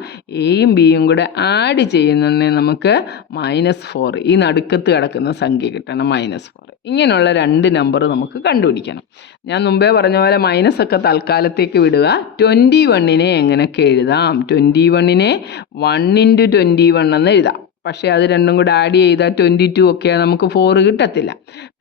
എയും ബിയും കൂടെ ആഡ് ചെയ്യുന്നുണ്ടെങ്കിൽ നമുക്ക് -4, ഈ നടുക്കത്ത് കിടക്കുന്ന സംഖ്യ കിട്ടണം, -4. ഇങ്ങനെയുള്ള രണ്ട് നമ്പർ നമുക്ക് കണ്ടുപിടിക്കണം. ഞാൻ മുമ്പേ പറഞ്ഞ പോലെ മൈനസൊക്കെ തൽക്കാലത്തേക്ക് വിടുക. 21നെ എങ്ങനെയൊക്കെ എഴുതാം? 21നെ 1 ഇൻറ്റു 21 എന്ന് എഴുതാം. പക്ഷേ അത് രണ്ടും കൂടെ ആഡ് ചെയ്താൽ 22 ഒക്കെ നമുക്ക് 4 കിട്ടത്തില്ല.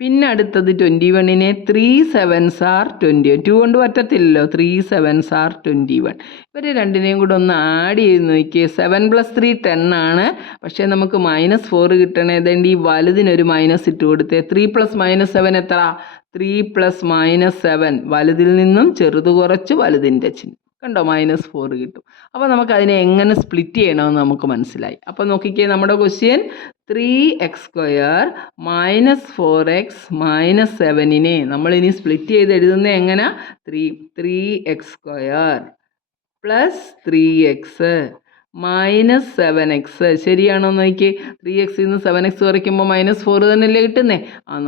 പിന്നെ അടുത്തത് 21നെ 3 7s are 22 കൊണ്ട് പറ്റത്തില്ലല്ലോ. 3 7s are 21. ഇവർ രണ്ടിനെയും കൂടെ ഒന്ന് ആഡ് ചെയ്ത് നോക്കിയേ. 7 + 3 10 ആണ്. പക്ഷേ നമുക്ക് -4 കിട്ടണേ. അതുകൊണ്ട് ഈ വലുതിനൊരു മൈനസ് ഇട്ട് കൊടുത്തേ. 3 + -7 എത്ര? 3 + -7. വലുതിൽ നിന്നും ചെറുത് കുറച്ച് വലുതിൻ്റെ ചിഹ്നം കണ്ടോ, -4 കിട്ടും. അപ്പോൾ നമുക്കതിനെ എങ്ങനെ സ്പ്ലിറ്റ് ചെയ്യണമെന്ന് നമുക്ക് മനസ്സിലായി. അപ്പോൾ നോക്കിക്കേ, നമ്മുടെ question 3x² minus 4x minus 7നെ നമ്മളിനി സ്പ്ലിറ്റ് ചെയ്ത് എഴുതുന്നത് എങ്ങനെ? 3x² plus 3x minus 7x. ശരിയാണോ നോക്കിയേ? 3xൽ നിന്ന് 7x കുറയ്ക്കുമ്പോൾ -4 തന്നെയല്ലേ കിട്ടുന്നേ?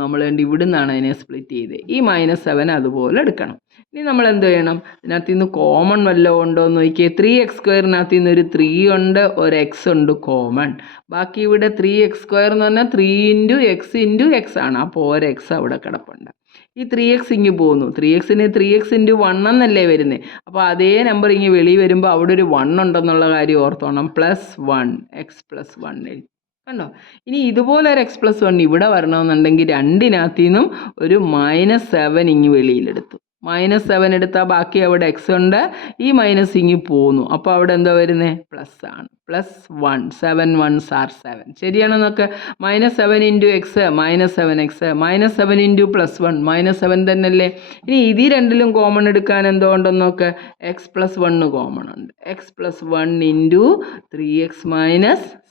നമ്മൾ വേണ്ടി ഇവിടെ നിന്നാണ് അതിനെ സ്പ്ലിറ്റ് ചെയ്തത്. ഈ -7 അതുപോലെ എടുക്കണം. ഇനി നമ്മൾ എന്ത് ചെയ്യണം? ഇതിനകത്ത് നിന്ന് കോമൺ വല്ലതും ഉണ്ടോ എന്ന് നോക്കിയേ. 3x² നിന്ന് ഒരു 3 ഉണ്ട്, ഒരു x ഉണ്ട് കോമൺ. ബാക്കി ഇവിടെ 3x² എന്ന് പറഞ്ഞാൽ 3 ഇൻറ്റു x ഇൻറ്റു x ആണ്. അപ്പോൾ ഒരു x അവിടെ കിടപ്പുണ്ട്. ഈ 3x ഇങ്ങ് പോകുന്നു. 3xന് 3x ഇൻറ്റു 1 എന്നല്ലേ വരുന്നത്. അപ്പോൾ അതേ നമ്പർ ഇങ്ങ് വെളി വരുമ്പോൾ അവിടെ ഒരു 1 ഉണ്ടെന്നുള്ള കാര്യം ഓർത്തോണം. +1 x+1 എഴുതി കണ്ടോ. ഇനി ഇതുപോലെ ഒരു x+1 ഇവിടെ വരണമെന്നുണ്ടെങ്കിൽ രണ്ടിനകത്തു നിന്നും ഒരു -7 ഇങ്ങ് വെളിയിലെടുത്തു. -7 എടുത്താൽ ബാക്കി അവിടെ x ഉണ്ട്. ഈ മൈനസ് ഇങ്ങ് പോന്നു. അപ്പോൾ അവിടെ എന്താ വരുന്നത്? പ്ലസ് ആണ്. +1 7 1s are 7. ശരിയാണോ നോക്ക്? -7 ഇൻറ്റു x -7x -7 ഇൻറ്റു +1 -7 തന്നെയല്ലേ. ഇനി ഇത് രണ്ടിലും കോമൺ എടുക്കാൻ എന്തോ ഉണ്ടെന്ന് നോക്ക്. x+1 കോമൺ ഉണ്ട്. x+1 into 3x -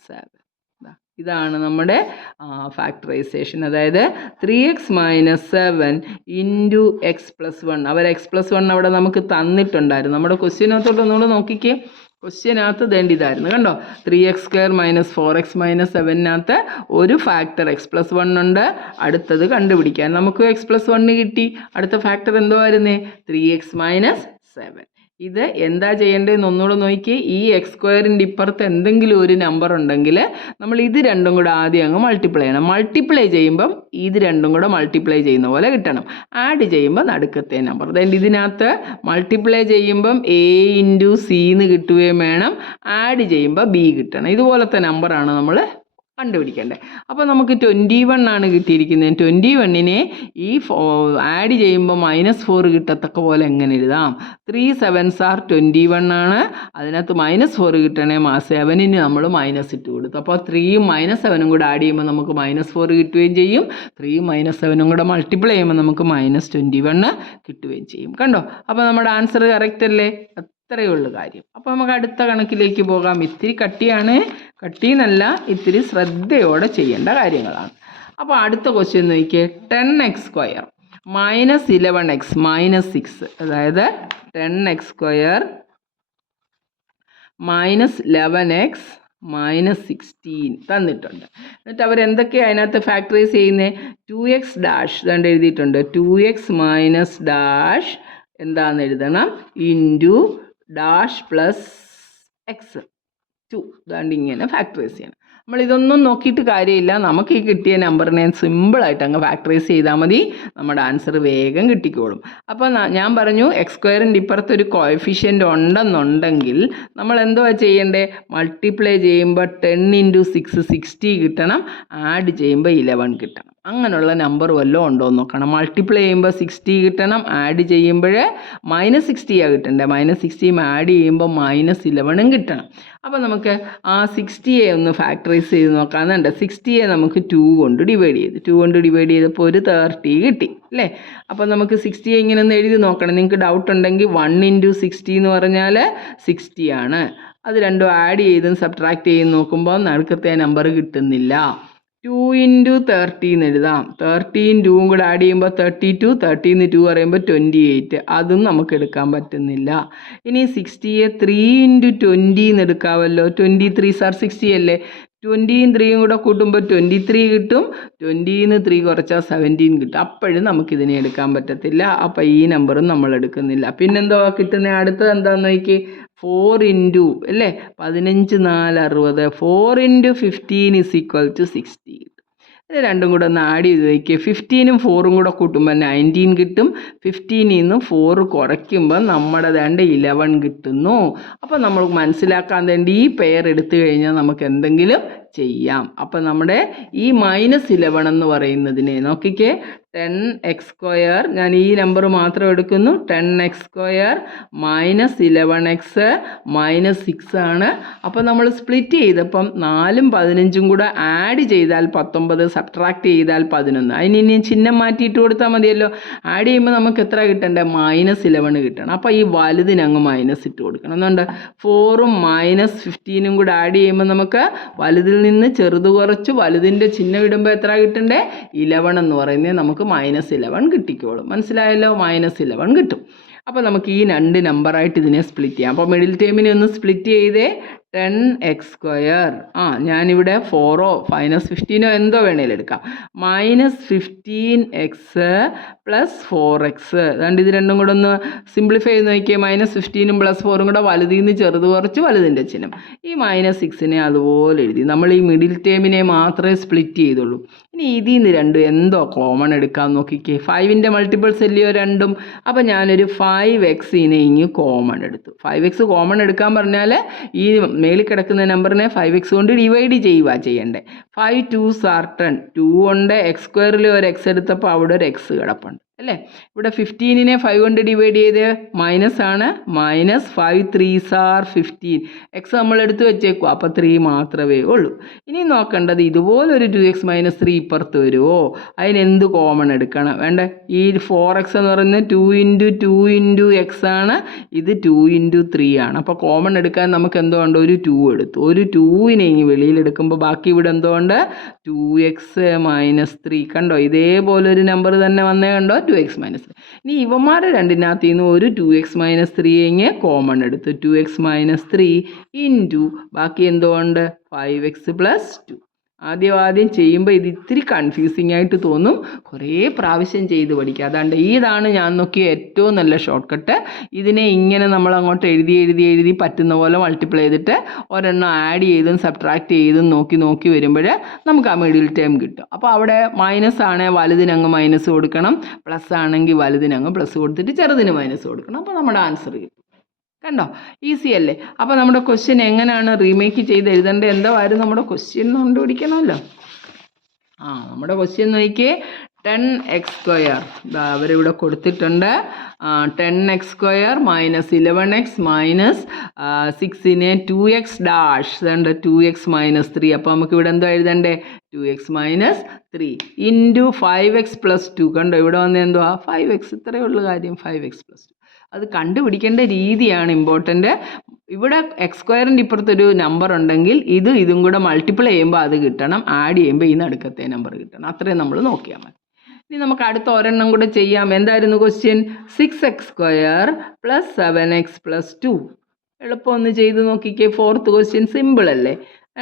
7. ഇതാണ് നമ്മുടെ ഫാക്ടറൈസേഷൻ. അതായത് 3x - 7 ഇൻറ്റു x+1. അവർ x+1 അവിടെ നമുക്ക് തന്നിട്ടുണ്ടായിരുന്നു. നമ്മുടെ ക്വസ്റ്റ്യനകത്തോട്ട് ഒന്നുകൂടെ നോക്കിക്കേ. ക്വസ്റ്റ്യനകത്ത് ഇതായിരുന്നു കണ്ടോ. 3x² മൈനസ് 4x മൈനസ് 7നകത്ത് ഒരു ഫാക്ടർ x+1 ഉണ്ട്. അടുത്തത് കണ്ടുപിടിക്കാൻ നമുക്ക് x+1 കിട്ടി. അടുത്ത ഫാക്ടർ എന്തോ ആയിരുന്നേ? 3x - 7. ഇത് എന്താ ചെയ്യേണ്ടതെന്ന് ഒന്നുകൂടെ നോക്കി. ഈ x² ഇപ്പുറത്ത് എന്തെങ്കിലും ഒരു നമ്പർ ഉണ്ടെങ്കിൽ നമ്മൾ ഇത് രണ്ടും കൂടെ ആദ്യം അങ്ങ് മൾട്ടിപ്ലൈ ചെയ്യണം. മൾട്ടിപ്ലൈ ചെയ്യുമ്പം ഇത് രണ്ടും കൂടെ മൾട്ടിപ്ലൈ ചെയ്യുന്ന പോലെ കിട്ടണം. ആഡ് ചെയ്യുമ്പോൾ നടുക്കത്തെ നമ്പർ. അതായത് ഇതിനകത്ത് മൾട്ടിപ്ലൈ ചെയ്യുമ്പം a ഇൻറ്റു c എന്ന് കിട്ടുകയും വേണം. ആഡ് ചെയ്യുമ്പോൾ b കിട്ടണം. ഇതുപോലത്തെ നമ്പറാണ് നമ്മൾ കണ്ടുപിടിക്കേണ്ടത്. അപ്പോൾ നമുക്ക് 21 ആണ് കിട്ടിയിരിക്കുന്നത്. 21നെ ഈ ആഡ് ചെയ്യുമ്പോൾ -4 കിട്ടത്തക്ക പോലെ എങ്ങനെ എഴുതാം? 3 7s are 21 ആണ്. അതിനകത്ത് -4 കിട്ടണേ. 7ന് നമ്മൾ മൈനസ് ഇട്ട് കൊടുത്തു. അപ്പോൾ 3ഉം -7ഉം കൂടെ ആഡ് ചെയ്യുമ്പോൾ നമുക്ക് -4 കിട്ടുകയും ചെയ്യും. 3ഉം -7ഉം കൂടെ മൾട്ടിപ്ലൈ ചെയ്യുമ്പോൾ നമുക്ക് -21 കിട്ടുകയും ചെയ്യും. കണ്ടോ. അപ്പോൾ നമ്മുടെ ആൻസർ കറക്റ്റ് അല്ലേ? ഇത്രയേ ഉള്ളൂ കാര്യം. അപ്പോൾ നമുക്ക് അടുത്ത കണക്കിലേക്ക് പോകാം. ഇത്തിരി കട്ടിയാണ്, കട്ടിയെന്നല്ല ഇത്തിരി ശ്രദ്ധയോടെ ചെയ്യേണ്ട കാര്യങ്ങളാണ്. അപ്പോൾ അടുത്ത ക്വസ്റ്റ്യൻ നോക്കിയേ. 10x² മൈനസ് 11x മൈനസ് 6, അതായത് 10x² മൈനസ് 11x മൈനസ് 16 തന്നിട്ടുണ്ട്. എന്നിട്ട് അവരെന്തൊക്കെയാണ് അതിനകത്ത് ഫാക്ടറൈസ് ചെയ്യുന്നത്? 2x ഡാഷ് ഇതാണ്ട് എഴുതിയിട്ടുണ്ട്. 2x മൈനസ് ഡാഷ് എന്താണെന്ന് എഴുതണം, ഇൻറ്റു ഡാഷ് പ്ലസ് എക്സ് 2 ഇതാണ്ട് ഇങ്ങനെ ഫാക്ടറൈസ് ചെയ്യണം. നമ്മളിതൊന്നും നോക്കിയിട്ട് കാര്യമില്ല. നമുക്ക് ഈ കിട്ടിയ നമ്പറിനെ സിമ്പിളായിട്ട് അങ്ങ് ഫാക്ടറൈസ് ചെയ്താൽ മതി, നമ്മുടെ ആൻസർ വേഗം കിട്ടിക്കോളും. അപ്പോൾ ഞാൻ പറഞ്ഞു x²ൻ്റെ ഇപ്പുറത്തൊരു കോഎഫിഷ്യൻ്റ് ഉണ്ടെന്നുണ്ടെങ്കിൽ നമ്മൾ എന്തുവാ ചെയ്യേണ്ടത്? മൾട്ടിപ്ലൈ ചെയ്യുമ്പോൾ 10 × 6 60 കിട്ടണം, ആഡ് ചെയ്യുമ്പോൾ 11 കിട്ടണം. അങ്ങനെയുള്ള നമ്പർ വല്ലതും ഉണ്ടോ എന്ന് നോക്കണം. മൾട്ടിപ്ലൈ ചെയ്യുമ്പോൾ 60 കിട്ടണം, ആഡ് ചെയ്യുമ്പോൾ -60 കിട്ടണ്ടേ, -60 ആഡ് ചെയ്യുമ്പോൾ -11 കിട്ടണം. അപ്പോൾ നമുക്ക് ആ 60യെ ഒന്ന് ഫാക്ടറൈസ് ചെയ്ത് നോക്കാമെന്നുണ്ട്. 60യെ നമുക്ക് 2 കൊണ്ട് ഡിവൈഡ് ചെയ്തപ്പോൾ ഒരു 30 കിട്ടി അല്ലേ. അപ്പോൾ നമുക്ക് 60യെ ഇങ്ങനെ ഒന്ന് എഴുതി നോക്കണം. നിങ്ങൾക്ക് ഡൗട്ട് ഉണ്ടെങ്കിൽ 1 × 60 എന്ന് പറഞ്ഞാൽ 60 ആണ്. അത് രണ്ടും ആഡ് ചെയ്തും സബ്ട്രാക്ട് ചെയ്ത് നോക്കുമ്പോൾ നടുക്കത്തെ നമ്പർ കിട്ടുന്നില്ല. 2 × 30 എന്ന് എഴുതാം. 30യും 2ഉം കൂടെ ആഡ് ചെയ്യുമ്പോൾ 32, 30 2 പറയുമ്പോൾ 28. അതും നമുക്ക് എടുക്കാൻ പറ്റുന്നില്ല. ഇനി 60യെ 3 × 20 എന്ന് എടുക്കാമല്ലോ. 23 സാർ 60 അല്ലേ. 20യും 3യും കൂടെ കൂട്ടുമ്പോൾ 23 കിട്ടും. 20ന്ന് 3 കുറച്ചാൽ 17 കിട്ടും. അപ്പോഴും നമുക്കിതിനെ എടുക്കാൻ പറ്റത്തില്ല. അപ്പോൾ ഈ നമ്പറും നമ്മൾ എടുക്കുന്നില്ല. പിന്നെന്തോ കിട്ടുന്നത്? അടുത്തത് എന്താണെന്ന് നോക്കി. 4 × അല്ലേ, 15 4 60. 4 × 15 = 60. ഇത് രണ്ടും കൂടെ ഒന്ന് ആഡ് ചെയ്ത് വയ്ക്കുക. 15ഉം 4ഉം കൂടെ കൂട്ടുമ്പോൾ 19 കിട്ടും. 15ൽ നിന്ന് 4 കുറയ്ക്കുമ്പോൾ നമ്മുടെ 11 കിട്ടുന്നു. അപ്പോൾ നമ്മൾ മനസ്സിലാക്കാൻ വേണ്ടി ഈ പെയർ എടുത്തു കഴിഞ്ഞാൽ നമുക്ക് എന്തെങ്കിലും ചെയ്യാം. അപ്പം നമ്മുടെ ഈ -11 എന്ന് പറയുന്നതിനെ നോക്കിക്കേ. 10x² ഞാൻ ഈ നമ്പർ മാത്രം എടുക്കുന്നു. 10x² മൈനസ് 11x മൈനസ് 6 ആണ്. അപ്പോൾ നമ്മൾ സ്പ്ലിറ്റ് ചെയ്തപ്പം 4ഉം 15ഉം കൂടെ ആഡ് ചെയ്താൽ 19, സബ്ട്രാക്ട് ചെയ്താൽ 11. അതിന് ഇനി ചിഹ്നം മാറ്റിയിട്ട് കൊടുത്താൽ മതിയല്ലോ. ആഡ് ചെയ്യുമ്പോൾ നമുക്ക് എത്ര കിട്ടണ്ടേ? -11 കിട്ടണം. അപ്പോൾ ഈ വലുതിനങ്ങ് മൈനസ് ഇട്ട് കൊടുക്കണം. എന്നുണ്ട് 4ഉം -15ഉം കൂടെ ആഡ് ചെയ്യുമ്പോൾ നമുക്ക് വലുതിൽ നിന്ന് ചെറുത് കുറച്ച് വലുതിൻ്റെ ചിഹ്നം ഇടുമ്പോൾ എത്ര കിട്ടണ്ടേ? 11 എന്ന് പറയുന്നത് നമുക്ക് -11 കിട്ടിക്കോളും. മനസ്സിലായല്ലോ? -11 കിട്ടും. അപ്പോൾ നമുക്ക് ഈ 2 നമ്പറായിട്ട് ഇതിനെ സ്പ്ലിറ്റ് ചെയ്യാം. അപ്പോൾ മിഡിൽ ടേമിനെ ഒന്ന് സ്പ്ലിറ്റ് ചെയ്തേ. 10x². ഞാനിവിടെ 4ഓ -15ഓ എന്തോ വേണേലും എടുക്കാം. -15x + 4x. അതുകൊണ്ട് ഇത് രണ്ടും കൂടെ ഒന്ന് സിംപ്ലിഫൈ ചെയ്ത് നോക്കിയാൽ -15ഉം +4ഉം കൂടെ വലുതിൽ നിന്ന് ചെറുത് കുറച്ച് വലുതിൻ്റെ ചിഹ്നം. ഈ -6നെ അതുപോലെ എഴുതി. നമ്മൾ ഈ മിഡിൽ ടേമിനെ മാത്രമേ സ്പ്ലിറ്റ് ചെയ്തുള്ളൂ. ഇനി ഇതിൽ നിന്ന് രണ്ടും എന്തോ കോമൺ എടുക്കാൻ നോക്കിക്കേ. 5ൻ്റെ മൾട്ടിപ്പിൾസ് അല്ലയോ രണ്ടും. അപ്പോൾ ഞാനൊരു 5xനെ ഇങ്ങ് കോമൺ എടുത്തു. 5x കോമൺ എടുക്കാൻ പറഞ്ഞാൽ ഈ മേളിൽ കിടക്കുന്ന നമ്പറിനെ 5x കൊണ്ട് ഡിവൈഡ് ചെയ്യുക ചെയ്യണ്ടേ. 5 2s are 10. 2 കൊണ്ട് x² ഒരു x എടുത്തപ്പോൾ അവിടെ ഒരു x കിടപ്പുണ്ട് അല്ലേ. ഇവിടെ 15നെ 5 കൊണ്ട് ഡിവൈഡ് ചെയ്ത് മൈനസ് ആണ്. -5 3s are 15. x നമ്മൾ എടുത്ത് വെച്ചേക്കുക. അപ്പോൾ 3 മാത്രമേ ഉള്ളൂ. ഇനി നോക്കേണ്ടത് ഇതുപോലൊരു 2x - 3 ഇപ്പുറത്ത് വരുമോ? അതിനെന്ത് കോമൺ എടുക്കണം? വേണ്ട, ഈ 4x എന്ന് പറയുന്നത് 2 × 2 × x ആണ്. ഇത് 2 × 3 ആണ്. അപ്പോൾ കോമൺ എടുക്കാൻ നമുക്ക് എന്തോ ഉണ്ട്? ഒരു 2 എടുത്തു. ഒരു 2നെ ഇനി വെളിയിലെടുക്കുമ്പോൾ ബാക്കി ഇവിടെ എന്തോ ഉണ്ട്? 2x - 3. കണ്ടോ? ഇതേപോലൊരു നമ്പർ തന്നെ വന്നേ കണ്ടോ? 2x - 3. ഇനി ഇവന്മാരെ രണ്ടിനകത്ത് നിന്ന് ഒരു 2x - 3 ഇങ്ങനെ കോമൺ എടുത്തു. 2x - 3 ഇൻറ്റു ബാക്കി എന്തോ ഉണ്ട്? 5x + 2. ആദ്യം ചെയ്യുമ്പോൾ ഇത് ഇത്തിരി കൺഫ്യൂസിങ് ആയിട്ട് തോന്നും. കുറേ പ്രാവശ്യം ചെയ്ത് പഠിക്കുക. അതാണ്ട് ഇതാണ് ഞാൻ നോക്കിയ ഏറ്റവും നല്ല ഷോർട്ട് കട്ട്. ഇതിനെ ഇങ്ങനെ നമ്മൾ അങ്ങോട്ട് എഴുതി പറ്റുന്ന പോലെ മൾട്ടിപ്ലൈ ചെയ്തിട്ട് ഒരെണ്ണം ആഡ് ചെയ്തും സബ്ട്രാക്ട് ചെയ്തും നോക്കി വരുമ്പോൾ നമുക്ക് ആ മിഡിൽ ടേം കിട്ടും. അപ്പോൾ അവിടെ മൈനസ് ആണെങ്കിൽ വലുതിനങ്ങ് മൈനസ് കൊടുക്കണം, പ്ലസ് ആണെങ്കിൽ വലുതിനങ്ങ് പ്ലസ് കൊടുത്തിട്ട് ചെറുതിന് മൈനസ് കൊടുക്കണം. അപ്പോൾ നമ്മുടെ ആൻസർ കിട്ടും. കണ്ടോ? ഈസി അല്ലേ? അപ്പോൾ നമ്മുടെ ക്വസ്റ്റ്യൻ എങ്ങനെയാണ് റീമേക്ക് ചെയ്ത് എഴുതേണ്ടത്? എന്തോ ആയിരുന്നു നമ്മുടെ ക്വസ്റ്റ്യൻ എന്ന് കണ്ടുപിടിക്കണമല്ലോ. നമ്മുടെ ക്വസ്റ്റ്യൻ നോക്കിയേ. 10x². അവരിവിടെ കൊടുത്തിട്ടുണ്ട്. 10x² - 11x - 6നെ 2x ഡാഷ് ഇതുണ്ട് 2x - 3. അപ്പോൾ നമുക്ക് ഇവിടെ എന്തോ എഴുതണ്ടേ? 2x - 3 into 5x + 2. കണ്ടോ? ഇവിടെ വന്ന് എന്തുവാ? 5x. ഇത്രയേ ഉള്ളൂ കാര്യം. 5x + 2. അത് കണ്ടുപിടിക്കേണ്ട രീതിയാണ് ഇമ്പോർട്ടൻ്റ്. ഇവിടെ എക്സ് സ്ക്വയറിൻ്റെ ഇപ്പുറത്തൊരു നമ്പർ ഉണ്ടെങ്കിൽ ഇതും കൂടെ മൾട്ടിപ്ലൈ ചെയ്യുമ്പോൾ അത് കിട്ടണം, ആഡ് ചെയ്യുമ്പോൾ ഈ നടുക്കത്തെ നമ്പർ കിട്ടണം. അത്രയും നമ്മൾ നോക്കിയാൽ മതി. ഇനി നമുക്ക് അടുത്ത ഒരെണ്ണം കൂടെ ചെയ്യാം. എന്തായിരുന്നു ക്വസ്റ്റ്യൻ? 6x² + 7x + 2. എളുപ്പം ഒന്ന് ചെയ്ത് നോക്കിക്കേ. 4th ക്വസ്റ്റ്യൻ സിമ്പിൾ അല്ലേ?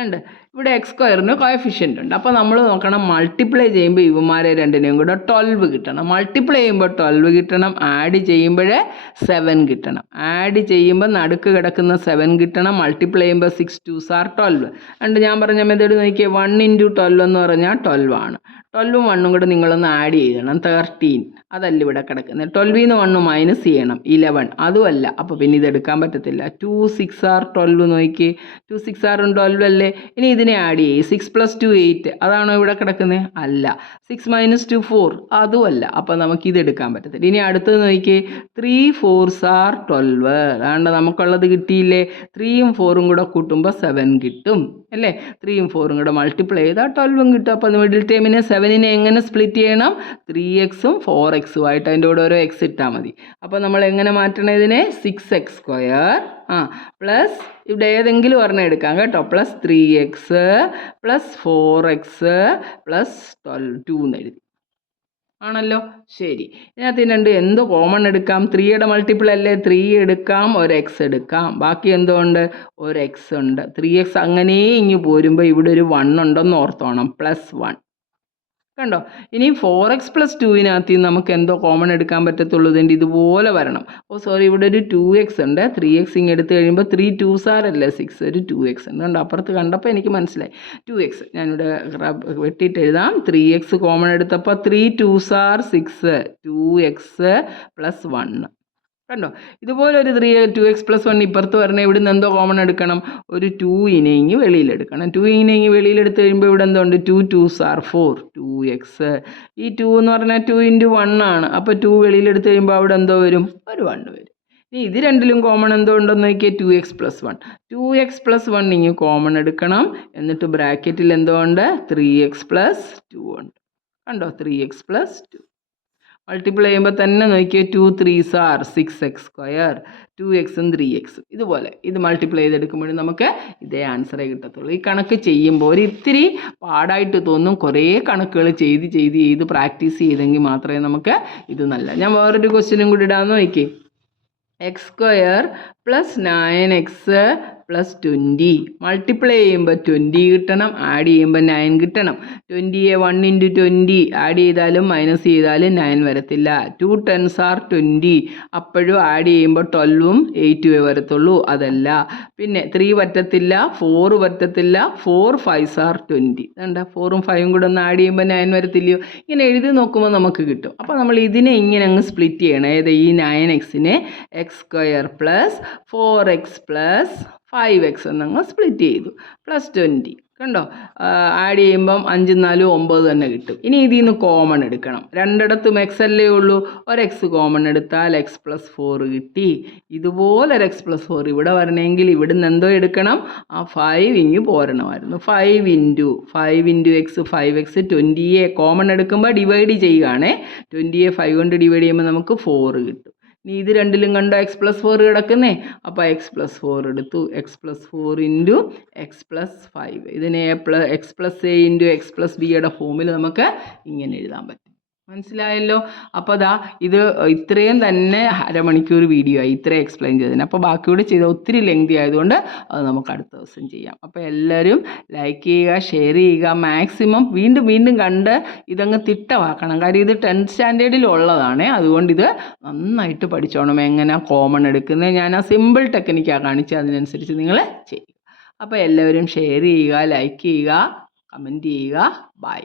ഉണ്ട്. ഇവിടെ എക്സ് സ്ക്വയറിന് കോഎഫിഷ്യൻ്റ് ഉണ്ട്. അപ്പോൾ നമ്മൾ നോക്കണം, മൾട്ടിപ്ലൈ ചെയ്യുമ്പോൾ ഇവന്മാരെ രണ്ടിനെയും കൂടെ 12 കിട്ടണം. മൾട്ടിപ്ലൈ ചെയ്യുമ്പോൾ 12 കിട്ടണം, ആഡ് ചെയ്യുമ്പോൾ 7 കിട്ടണം. ആഡ് ചെയ്യുമ്പോൾ നടുക്ക് കിടക്കുന്ന 7 കിട്ടണം, മൾട്ടിപ്ലൈ ചെയ്യുമ്പോൾ 6 2s are 12. ഉണ്ട്. ഞാൻ പറഞ്ഞ മെത്തേഡ് നോക്കിയേ. 1 × 12 എന്ന് പറഞ്ഞാൽ 12 ആണ്. 12ഉം 1ഉം കൂടെ നിങ്ങളൊന്ന് ആഡ് ചെയ്യണം, 13. അതല്ല ഇവിടെ കിടക്കുന്നത്. 12ൽ നിന്ന് 1 മൈനസ് ചെയ്യണം, 11. അതുമല്ല. അപ്പോൾ പിന്നെ ഇതെടുക്കാൻ പറ്റത്തില്ല. 2 6 are 12 നോക്കി. 2 6 are 12 അല്ലേ? ഇനി ഇതിനെ ആഡ് ചെയ്യും. 6 + 2 8. അതാണോ ഇവിടെ കിടക്കുന്നത്? അല്ല. 6 - 2 4. അതുമല്ല. അപ്പോൾ നമുക്ക് ഇതെടുക്കാൻ പറ്റത്തില്ല. ഇനി അടുത്തത് നോക്കി. 3 4s are 12. അതാണ്ട് നമുക്കുള്ളത് കിട്ടിയില്ലേ? 3ഉം 4ഉം കൂടെ കൂട്ടുമ്പോൾ 7 കിട്ടും അല്ലേ? 3ഉം 4ഉം കൂടെ മൾട്ടിപ്ലൈ ചെയ്താൽ 12ഉം കിട്ടും. അപ്പോൾ മിഡിൽ ടേമിനെ 7നെ എങ്ങനെ സ്പ്ലിറ്റ് ചെയ്യണം? 3xഉം 4xഉം ആയിട്ട് അതിൻ്റെ കൂടെ ഓരോ എക്സ് ഇട്ടാൽ മതി. അപ്പോൾ നമ്മൾ എങ്ങനെ മാറ്റണം ഇതിനെ? 6x² പ്ലസ് ഇവിടെ ഏതെങ്കിലും ഒരെണ്ണം എടുക്കാം കേട്ടോ, plus 3x plus 4x plus 2 എന്ന് എഴുതി. ആണല്ലോ? ശരി. ഇതിനകത്ത് രണ്ട് എന്ത് കോമൺ എടുക്കാം? 3യുടെ മൾട്ടിപ്പിൾ അല്ലേ? 3 എടുക്കാം, ഒരു എക്സ് എടുക്കാം. ബാക്കി എന്തുകൊണ്ട്? ഒരു എക്സ് ഉണ്ട്. 3x അങ്ങനെ ഇങ്ങ് പോരുമ്പോൾ ഇവിടെ ഒരു 1 ഉണ്ടെന്ന് ഓർത്തോണം, +1. കണ്ടോ? ഇനി 4x + 2വിനകത്ത് നമുക്ക് എന്തോ കോമൺ എടുക്കാൻ പറ്റത്തുള്ളൂ. ഇതിൻ്റെ ഇതുപോലെ വരണം. സോറി, ഇവിടെ ഒരു 2x ഉണ്ട്. 3x ഇങ്ങ് എടുത്ത് കഴിയുമ്പോൾ 3 2s are അല്ലേ 6, ഒരു 2x ഉണ്ട്. കണ്ടോ? അപ്പുറത്ത് കണ്ടപ്പോൾ എനിക്ക് മനസ്സിലായി. 2x ഞാനിവിടെ വെട്ടിയിട്ട് എഴുതാം. 3x കോമൺ എടുത്തപ്പോൾ 3 2s are 6, 2x + 1. കണ്ടോ? ഇതുപോലെ ഒരു 2x + 1 ഇപ്പുറത്ത് വരണേ. ഇവിടുന്ന് എന്തോ കോമൺ എടുക്കണം? ഒരു 2നെ ഇങ്ങ് വെളിയിലെടുക്കണം. 2നെ ഇങ്ങ് വെളിയിലെടുത്ത് കഴിയുമ്പോൾ ഇവിടെ എന്തുണ്ട്? 2 2s are 4, 2x. ഈ 2 എന്ന് പറഞ്ഞാൽ 2 × 1 ആണ്. അപ്പോൾ 2 വെളിയിലെടുത്ത് കഴിയുമ്പോൾ അവിടെ എന്തോ വരും? ഒരു 1 വരും. ഇനി ഇത് രണ്ടിലും കോമൺ എന്തോ ഉണ്ടെന്ന് നോക്കിയാൽ 2x + 1. 2x + 1 ഇങ്ങ് കോമൺ എടുക്കണം. എന്നിട്ട് ബ്രാക്കറ്റിൽ എന്തോ ഉണ്ട്? 3x + 2 ഉണ്ട്. കണ്ടോ? 3x + 2. മൾട്ടിപ്ലൈ ചെയ്യുമ്പോൾ തന്നെ നോക്കിയാൽ 2 3s are 6x², 2xഉം 3xഉം. ഇതുപോലെ ഇത് മൾട്ടിപ്ലൈ ചെയ്തെടുക്കുമ്പോഴും നമുക്ക് ഇതേ ആൻസറേ കിട്ടത്തുള്ളൂ. ഈ കണക്ക് ചെയ്യുമ്പോൾ ഒരു ഇത്തിരി പാടായിട്ട് തോന്നും. കുറേ കണക്കുകൾ ചെയ്ത് പ്രാക്ടീസ് ചെയ്തെങ്കിൽ മാത്രമേ നമുക്ക് ഇത് നല്ല. ഞാൻ വേറൊരു ക്വസ്റ്റ്യനും കൂടി ഇടാമെന്ന് നോക്കി. x² + 9x + 20. മൾട്ടിപ്ലൈ ചെയ്യുമ്പോൾ 20 കിട്ടണം, ആഡ് ചെയ്യുമ്പോൾ 9 കിട്ടണം. 20യെ 1 × 20 ആഡ് ചെയ്താലും മൈനസ് ചെയ്താലും 9 വരത്തില്ല. 2 10s are 20. അപ്പോഴും ആഡ് ചെയ്യുമ്പോൾ 12ഉം 8ഉം വരത്തുള്ളൂ. അതല്ല. പിന്നെ 3 പറ്റത്തില്ല, 4 പറ്റത്തില്ല. 4 5s are 20. അതുകൊണ്ട് 4ഉം 5ഉം കൂടെ ഒന്ന് ആഡ് ചെയ്യുമ്പോൾ 9 വരത്തില്ലയോ? ഇങ്ങനെ എഴുതി നോക്കുമ്പോൾ നമുക്ക് കിട്ടും. അപ്പോൾ നമ്മൾ ഇതിനെ ഇങ്ങനെ അങ്ങ് സ്പ്ലിറ്റ് ചെയ്യണം. ഏത്? ഈ 9xനെ x² + 4x + 5x എന്നങ്ങ് സ്പ്ലിറ്റ് ചെയ്തു. +20. കണ്ടോ? ആഡ് ചെയ്യുമ്പം 5 4 9 തന്നെ കിട്ടും. ഇനി ഇതിൽ നിന്ന് കോമൺ എടുക്കണം. രണ്ടിടത്തും എക്സ് അല്ലേ ഉള്ളൂ. ഒരു എക്സ് കോമൺ എടുത്താൽ x + 4 കിട്ടി. ഇതുപോലെ ഒരു x + 4 ഇവിടെ വരണമെങ്കിൽ ഇവിടുന്ന് എന്തോ എടുക്കണം? ആ 5 ഇങ്ങ് പോരണമായിരുന്നു. 5 × x 5x. 20യെ കോമൺ എടുക്കുമ്പോൾ ഡിവൈഡ് ചെയ്യുകയാണേ. 20യെ 5 കൊണ്ട് ഡിവൈഡ് ചെയ്യുമ്പോൾ നമുക്ക് 4 കിട്ടും. ഇനി ഇത് രണ്ടിലും കണ്ടോ x + 4 കിടക്കുന്നേ? അപ്പോൾ x + 4 എടുത്തു. x + 4 × x + 5. ഇതിനെ x + a × x + bയുടെ ഫോമിൽ നമുക്ക് ഇങ്ങനെ എഴുതാൻ പറ്റും. മനസ്സിലായല്ലോ? അപ്പോൾ ദാ ഇത് ഇത്രയും തന്നെ അരമണിക്കൂർ വീഡിയോ ആയി, ഇത്രയും എക്സ്പ്ലെയിൻ ചെയ്തതിന്. അപ്പോൾ ബാക്കിയോട് ചെയ്ത ഒത്തിരി ലെങ്തി ആയതുകൊണ്ട് അത് നമുക്ക് അടുത്ത ദിവസം ചെയ്യാം. അപ്പോൾ എല്ലാവരും ലൈക്ക് ചെയ്യുക, ഷെയർ ചെയ്യുക. മാക്സിമം വീണ്ടും കണ്ട് ഇതങ്ങ് തിട്ടമാക്കണം. കാര്യം ഇത് 10th സ്റ്റാൻഡേർഡിൽ ഉള്ളതാണ്. അതുകൊണ്ട് ഇത് നന്നായിട്ട് പഠിച്ചോണം. എങ്ങനെ കോമൺ എടുക്കുന്നത് ഞാൻ ആ സിമ്പിൾ ടെക്നിക്കാണ് കാണിച്ചത്. അതിനനുസരിച്ച് നിങ്ങൾ ചെയ്യുക. അപ്പോൾ എല്ലാവരും ഷെയർ ചെയ്യുക, ലൈക്ക് ചെയ്യുക, കമൻറ്റ് ചെയ്യുക. ബൈ.